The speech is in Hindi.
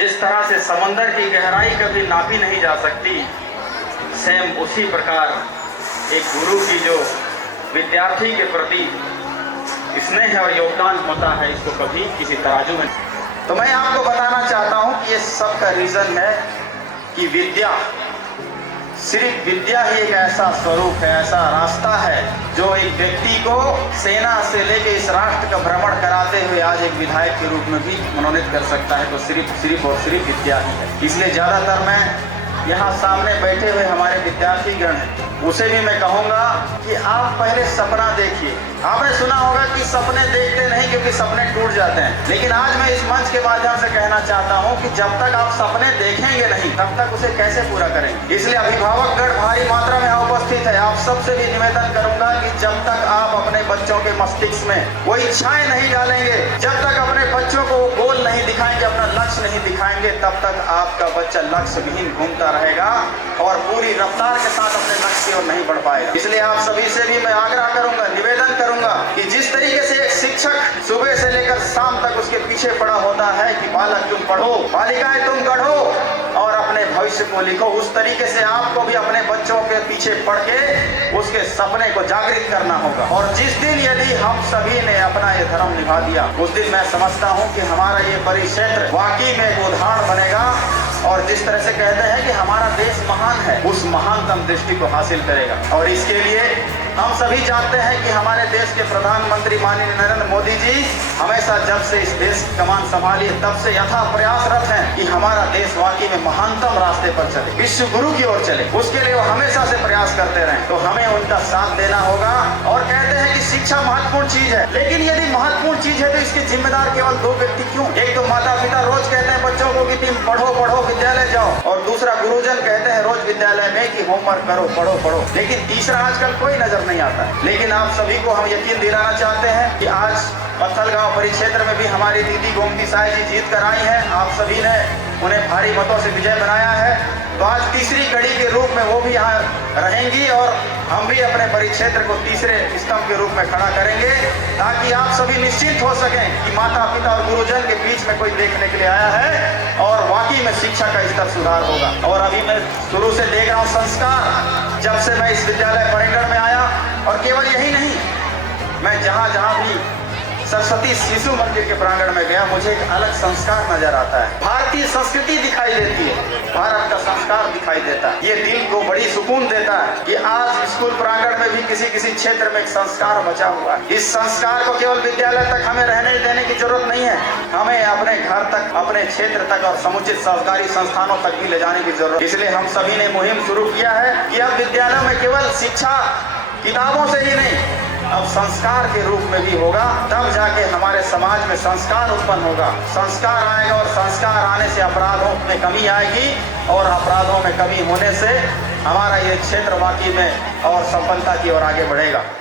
जिस तरह से समंदर की गहराई कभी नापी नहीं जा सकती, सेम उसी प्रकार एक गुरु की जो विद्यार्थी के प्रति स्नेह और योगदान होता है, इसको कभी किसी तराजू में। तो मैं आपको बताना चाहता हूं कि ये सब का रीजन है कि विद्या, सिर्फ विद्या ही एक ऐसा स्वरूप है, ऐसा रास्ता है जो एक व्यक्ति को सेना से लेकर इस राष्ट्र का भ्रमण कराते हुए आज एक विधायक के रूप में भी मनोनीत कर सकता है। तो सिर्फ और सिर्फ विद्या ही है। इसलिए ज्यादातर मैं यहाँ सामने बैठे हुए हमारे विद्यार्थीगण हैं, उसे भी मैं कहूँगा कि आप पहले सपना देखिए। आपने सुना होगा कि सपने देखते नहीं क्योंकि सपने टूट जाते हैं, लेकिन आज मैं इस मंच के माध्यम से कहना चाहता हूँ कि जब तक आप सपने देखेंगे नहीं तब तक उसे कैसे पूरा करेंगे। इसलिए अभिभावकगण भारी मात्रा में यहाँ उपस्थित है। आप सबसे भी निवेदन करूंगा कि जब तक आप अपने बच्चों के मस्तिष्क में वो इच्छाएं नहीं डालेंगे, जब तक अपने बच्चों को गोल नहीं दिखाएंगे, अपना लक्ष्य नहीं दिखाएंगे, तब तक आपका बच्चा लक्ष्य विहीन घूमता रहेगा और पूरी रफ्तार के साथ अपने लक्ष्य की ओर नहीं बढ़ पाएगा। इसलिए आप सभी से भी मैं आग्रह करूंगा, निवेदन करूंगा कि जिस तरीके से एक शिक्षक सुबह से लेकर शाम तक उसके पीछे पड़ा होता है कि बालक तुम पढ़ो, बालिकाएं तुम पढ़ो और अपने भविष्य को लिखो, उस तरीके से आपको भी अपने बच्चों के पीछे पड़ के उसके सपने को जागृत करना होगा। और जिस दिन यदि हम सभी ने अपना ये धर्म निभा दिया, उस दिन मैं समझता हूँ कि हमारा ये परिक्षेत्र वाकई में एक उदाहरण बनेगा और जिस तरह से कहते हैं कि हमारा देश महान है, उस महानतम दृष्टि को हासिल करेगा। और इसके लिए हम सभी जानते हैं कि हमारे देश के प्रधानमंत्री माननीय नरेंद्र मोदी जी हमेशा जब से इस देश की कमान संभाली तब से यथा प्रयासरत हैं कि हमारा देश वाकई में महानतम रास्ते पर चले, विश्व गुरु की ओर चले। उसके लिए वो हमेशा से प्रयास करते रहे, तो हमें उनका साथ देना होगा। और कहते हैं कि शिक्षा महत्वपूर्ण चीज है, लेकिन यदि महत्वपूर्ण चीज है तो इसके जिम्मेदार केवल दो व्यक्ति क्यों? एक तो माता पिता रोज कहते हैं बच्चों को कि तुम पढ़ो पढ़ो विद्यालय जाओ, और दूसरा गुरुजन कहते हैं रोज विद्यालय में कि होमवर्क करो, पढ़ो पढ़ो, लेकिन तीसरा आजकल कोई नजर नहीं आता है। लेकिन आप सभी को हम यकीन दिलाना चाहते हैं कि आज पत्थलगांव परिक्षेत्र में भी हमारी दीदी गोमती साई जी जीत कर आई हैं। आप सभी ने उन्हें भारी मतों से विजय बनाया है, तो आज तीसरी कड़ी के रूप में वो भी यहाँ रहेंगी और हम भी अपने परिक्षेत्र को तीसरे स्तंभ के रूप में खड़ा करेंगे, ताकि आप सभी निश्चित हो सकें कि माता पिता और गुरुजन के बीच में कोई देखने के लिए आया है और वाकई में शिक्षा का स्तर सुधार होगा। और अभी मैं शुरू से देख रहा हूँ संस्कार, जब से मैं इस विद्यालय परिंगण में आया, और केवल यही नहीं, मैं जहाँ जहाँ भी सरस्वती शिशु मंदिर के प्रांगण में गया, मुझे एक अलग संस्कार नजर आता है। भारतीय संस्कृति दिखाई देती है, भारत का संस्कार दिखाई देता है। ये दिल को बड़ी सुकून देता है कि आज स्कूल प्रांगण में भी किसी किसी क्षेत्र में एक संस्कार बचा हुआ है। इस संस्कार को केवल विद्यालय तक हमें रहने देने की जरूरत नहीं है, हमें अपने घर तक, अपने क्षेत्र तक और समुचित सरकारी संस्थानों तक भी ले जाने की जरूरत। इसलिए हम सभी ने मुहिम शुरू किया है कि अब विद्यालयों में केवल शिक्षा किताबों से ही नहीं, अब संस्कार के रूप में भी होगा, तब जाके हमारे समाज में संस्कार उत्पन्न होगा। संस्कार आएगा और संस्कार आने से अपराधों में कमी आएगी और अपराधों में कमी होने से हमारा ये क्षेत्र वाकई में और सफलता की ओर आगे बढ़ेगा।